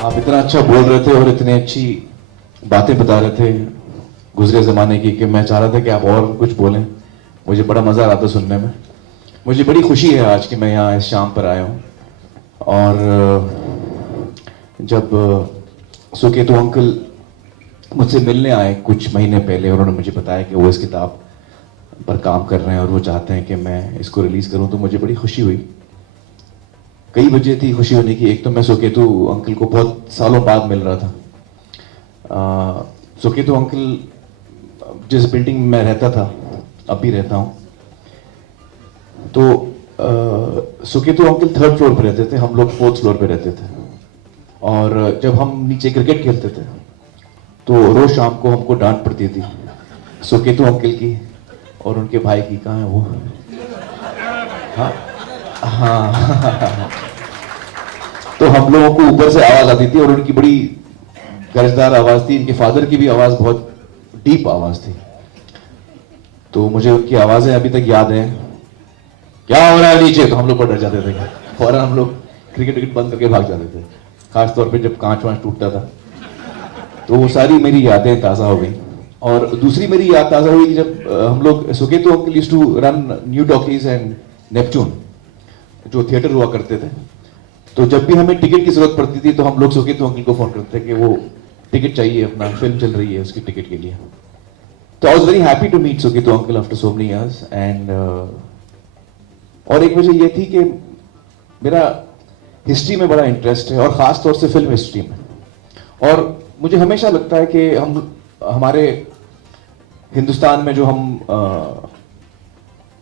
आप इतना अच्छा बोल रहे थे और इतनी अच्छी बातें बता रहे थे गुजरे ज़माने की कि मैं चाह रहा था कि आप और कुछ बोलें। मुझे बड़ा मज़ा आ रहा था सुनने में। मुझे बड़ी खुशी है आज कि मैं यहाँ इस शाम पर आया हूँ। और जब सुकेतु अंकल मुझसे मिलने आए कुछ महीने पहले, उन्होंने मुझे बताया कि वो इस किताब पर काम कर रहे हैं और वो चाहते हैं कि मैं इसको रिलीज़ करूँ, तो मुझे बड़ी खुशी हुई। कई वजह थी खुशी होने की। एक तो मैं सुकेतु अंकल को बहुत सालों बाद मिल रहा था। सुकेतु अंकल जिस बिल्डिंग में मैं रहता था, अब भी रहता हूँ, तो सुकेतु अंकल 3rd फ्लोर पे रहते थे, हम लोग 4th फ्लोर पे रहते थे। और जब हम नीचे क्रिकेट खेलते थे तो रोज शाम को हमको डांट पड़ती थी सुकेतु अंकल की और उनके भाई की। कहाँ है वो? हाँ हाँ तो हम लोगों को ऊपर से आवाज आती थी और उनकी बड़ी गरजदार आवाज थी। इनके फादर की भी आवाज बहुत डीप आवाज थी। तो मुझे उनकी आवाजें अभी तक याद हैं। क्या हो रहा है नीचे? तो हम लोग डर जाते थे, फौरन हम लोग क्रिकेट बंद करके भाग जाते थे, खास तौर पे जब कांच वांच टूटता था। तो वो सारी मेरी यादें ताज़ा हो गई। और दूसरी मेरी याद ताज़ा हुई कि जब हम लोग Suketu uncle used to run New Talkies and Neptune, जो थिएटर हुआ करते थे। तो जब भी हमें टिकट की जरूरत पड़ती थी तो हम लोग सुकेतु अंकल को फोन करते थे कि वो टिकट चाहिए, अपना फिल्म चल रही है उसकी टिकट के लिए। तो I was very happy to meet Suketu uncle after so many years. And और एक वजह यह थी कि मेरा हिस्ट्री में बड़ा इंटरेस्ट है और ख़ास तौर से फिल्म हिस्ट्री में। और मुझे हमेशा लगता है कि हमारे हिंदुस्तान में जो हम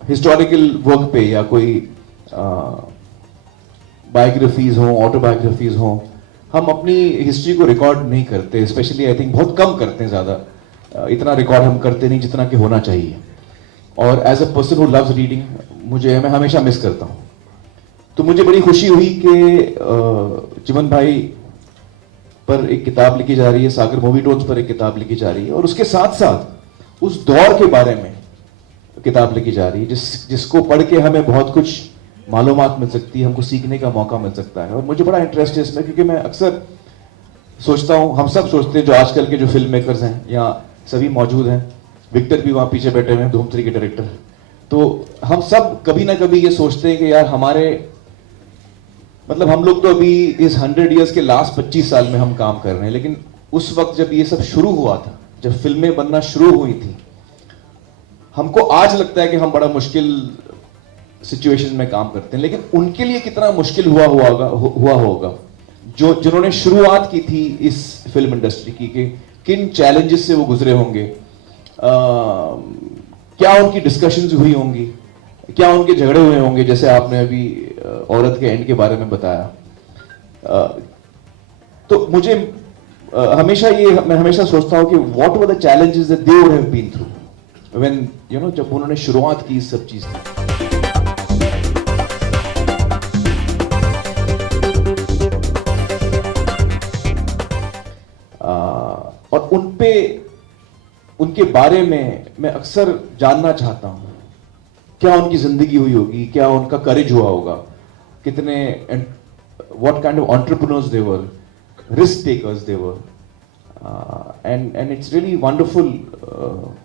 हिस्टोरिकल वर्क पे या कोई बायोग्राफीज हों, ऑटोबायोग्राफीज हों, हम अपनी हिस्ट्री को रिकॉर्ड नहीं करते। स्पेशली आई थिंक बहुत कम करते हैं, ज़्यादा इतना रिकॉर्ड हम करते नहीं जितना कि होना चाहिए। और as a person who loves reading, मैं हमेशा मिस करता हूँ। तो मुझे बड़ी खुशी हुई कि चिमन भाई पर एक किताब लिखी जा रही है, सागर मूवी टोन्स पर एक किताब लिखी जा रही है, और उसके साथ साथ उस दौर के बारे में किताब लिखी जा रही है जिसको पढ़ के हमें बहुत कुछ मालूमात मिल सकती है, हमको सीखने का मौका मिल सकता है। और मुझे बड़ा इंटरेस्ट है इसमें, क्योंकि मैं अक्सर सोचता हूँ, हम सब सोचते हैं, जो आजकल के जो फिल्म मेकर्स हैं यहाँ सभी मौजूद हैं, विक्टर भी वहाँ पीछे बैठे हुए हैं, धूम 3 के डायरेक्टर। तो हम सब कभी ना कभी ये सोचते हैं कि यार हम लोग तो अभी इस 100 ईयर्स के लास्ट 25 साल में हम काम कर रहे हैं, लेकिन उस वक्त जब ये सब शुरू हुआ था, जब फिल्में बनना शुरू हुई थी, हमको आज लगता है कि हम बड़ा मुश्किल सिचुएशन में काम करते हैं, लेकिन उनके लिए कितना मुश्किल हुआ होगा जिन्होंने शुरुआत की थी इस फिल्म इंडस्ट्री की, कि किन चैलेंजेस से वो गुजरे होंगे, क्या उनकी डिस्कशंस हुई होंगी, क्या उनके झगड़े हुए होंगे, जैसे आपने अभी औरत के एंड के बारे में बताया। तो मुझे मैं हमेशा सोचता हूं कि whatever the challenges that they would have been through when जब उन्होंने शुरुआत की इस सब चीज की। और उनके बारे में मैं अक्सर जानना चाहता हूं। क्या उनकी जिंदगी हुई होगी, क्या उनका करेज हुआ होगा, कितने what kind of entrepreneurs they were, risk takers they were. And it's really wonderful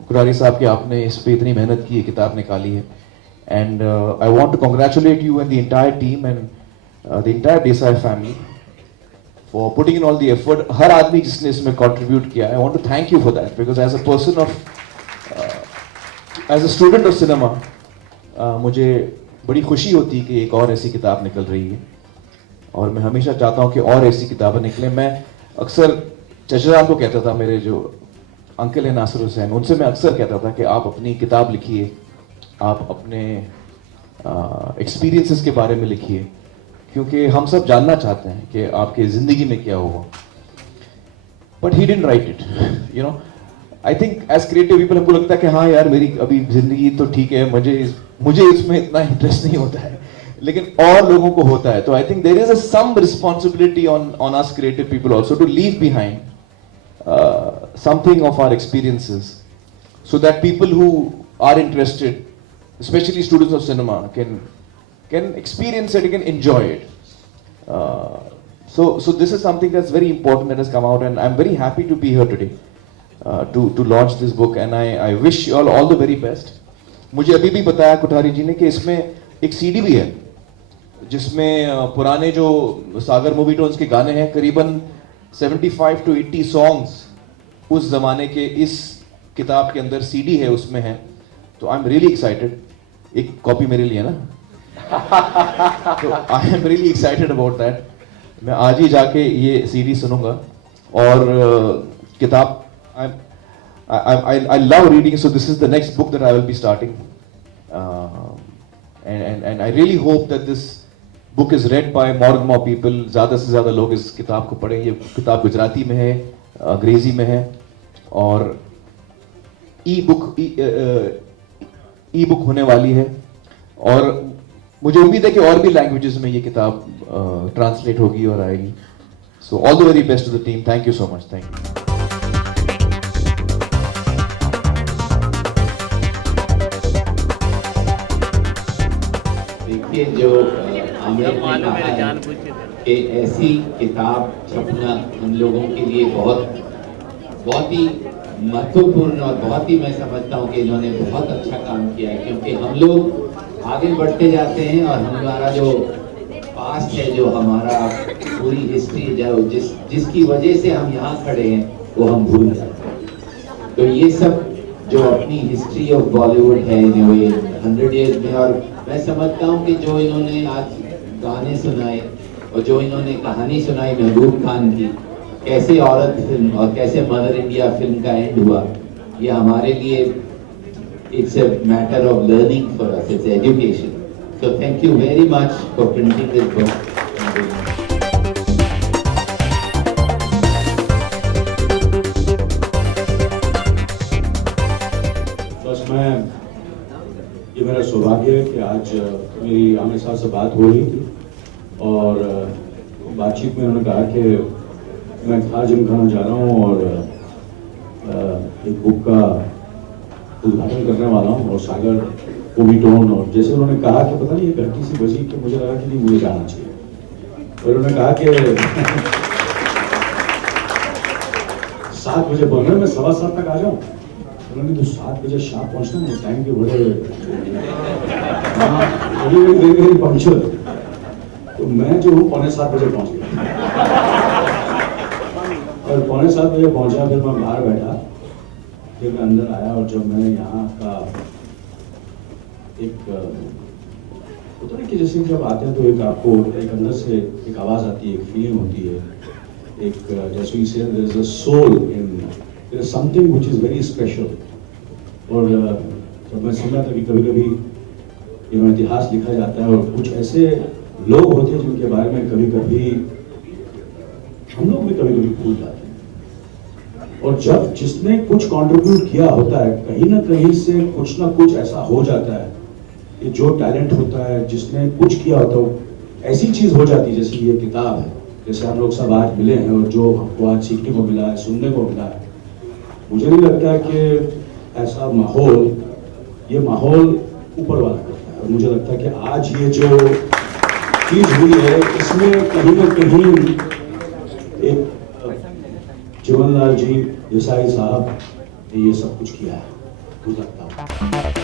Kurari साहब कि आपने इस पे इतनी मेहनत की है, किताब निकाली है। And I want to congratulate you and the entire team and the entire Desai family for putting in all the effort. हर आदमी जिसने इसमें कंट्रीब्यूट किया, I want to thank you for that, because as a person as a student of cinema मुझे बड़ी खुशी होती है कि एक और ऐसी किताब निकल रही है, और मैं हमेशा चाहता हूं कि और ऐसी किताबें निकलें। मैं अक्सर चचा को कहता था, मेरे जो अंकल हैं नासिर हुसैन, उनसे मैं अक्सर कहता था कि आप अपनी किताब लिखिए, आप अपने एक्सपीरियंसेस के बारे में लिखिए, क्योंकि हम सब जानना चाहते हैं कि आपकी ज़िंदगी में क्या हुआ। But he didn't write it, I think as creative people हमको लगता है कि हाँ यार, मेरी अभी जिंदगी तो ठीक है, मुझे इसमें इतना इंटरेस्ट नहीं होता है, लेकिन और लोगों को होता है। तो I think there is a some responsibility on us creative people also to leave behind something of our experiences, so that people who are interested, especially students of cinema, can experience it, can enjoy it. So this is something that's very important that has come out, and I'm very happy to be here today to launch this book, and I wish you all the very best. मुझे अभी भी बताया कुठारी जी ने कि इसमें एक CD भी है जिसमें पुराने जो सागर मूवी टोन्स के गाने हैं, करीबन 75 to 80 सॉन्ग्स उस जमाने के इस किताब के अंदर सीडी है, उसमें है. तो आई एम रियली एक्साइटेड. एक कॉपी मेरे लिए ना. तो I am really excited about that. मैं आज ही जाके ये सीडी सुनूंगा. और किताब I love reading, so this is the next book that I will be starting, and I really hope that this book is read by more and more people. ज़्यादा से ज़्यादा लोग इस किताब को पढ़ें. ये किताब गुजराती में है, अंग्रेजी में है, और ई बुक होने वाली है. और मुझे उम्मीद है कि और भी लैंग्वेजेस में ये किताब ट्रांसलेट होगी और आएगी. So all the very best to the team. Thank you so much. Thank you. देखिए, जो हमने कहा कि ऐसी किताब छपना हम लोगों के लिए बहुत ही महत्वपूर्ण, और बहुत ही, मैं समझता हूँ कि इन्होंने बहुत अच्छा काम किया है, क्योंकि हम लोग आगे बढ़ते जाते हैं और हमारा जो पास्ट है, जो हमारा पूरी हिस्ट्री, जो जिसकी वजह से हम यहाँ खड़े हैं, वो हम भूल जाते हैं. तो ये सब जो अपनी हिस्ट्री ऑफ बॉलीवुड है इन 100 ईयर्स में, और मैं समझता हूँ कि जो इन्होंने आज गाने सुनाए और जो इन्होंने कहानी सुनाई महबूब खान की, कैसे औरत फिल्म और कैसे मदर इंडिया फिल्म का एंड हुआ, ये हमारे लिए it's a matter of learning for us, it's education. So thank you very much for printing this book. बस ये मेरा सौभाग्य है कि आज मेरी आमिर साहब से बात हो रही थी, और बातचीत में उन्होंने कहा कि मैं खार जिमखाना जा रहा हूँ और एक बुक का उद्घाटन करने वाला हूँ, और सागर मूवी टोन, और जैसे उन्होंने कहा कि पता नहीं ये घंटी सी बजी कि मुझे लगा कि नहीं, मुझे जाना चाहिए. और उन्होंने कहा कि 7 बजे पहुँचना, मैं 7:15 तक आ जाऊँ. उन्होंने तो 7 बजे शाम पहुँचना है, टाइम के बड़े पंक्चर. तो मैं जो हूँ 6:45 बजे पहुँच गया, और 6:45 बजे पहुँचा. फिर मैं बाहर बैठा, फिर मैं अंदर आया, और जब मैं यहाँ का एक होता है कि जैसे जब आते हैं तो एक आपको एक अंदर से एक आवाज़ आती है, एक फीलिंग होती है, एक जैसे ही से there is a soul in, there is something which is very special. और जब मैं सुना था कि कभी कभी इतिहास लिखा जाता है, और कुछ ऐसे लोग होते हैं जिनके बारे में कभी कभी हम लोग भी कभी भूल जाते हैं, और जब जिसने कुछ कंट्रीब्यूट किया होता है, कहीं ना कहीं से कुछ ना कुछ ऐसा हो जाता है कि जो टैलेंट होता है, जिसने कुछ किया होता है, ऐसी चीज हो जाती है. जैसे ये किताब है, जैसे हम लोग सब आज मिले हैं, और जो हमको आज सीखने को मिला है, सुनने को मिला है, मुझे नहीं लगता है कि ऐसा माहौल, ये माहौल ऊपर वाला करता है. और मुझे लगता है कि आज ये जो चीज हुई है, इसमें कहीं ना कहीं एक जीवनलाल जी देसाई साहब ने ये सब कुछ किया है, मुझे लगता है.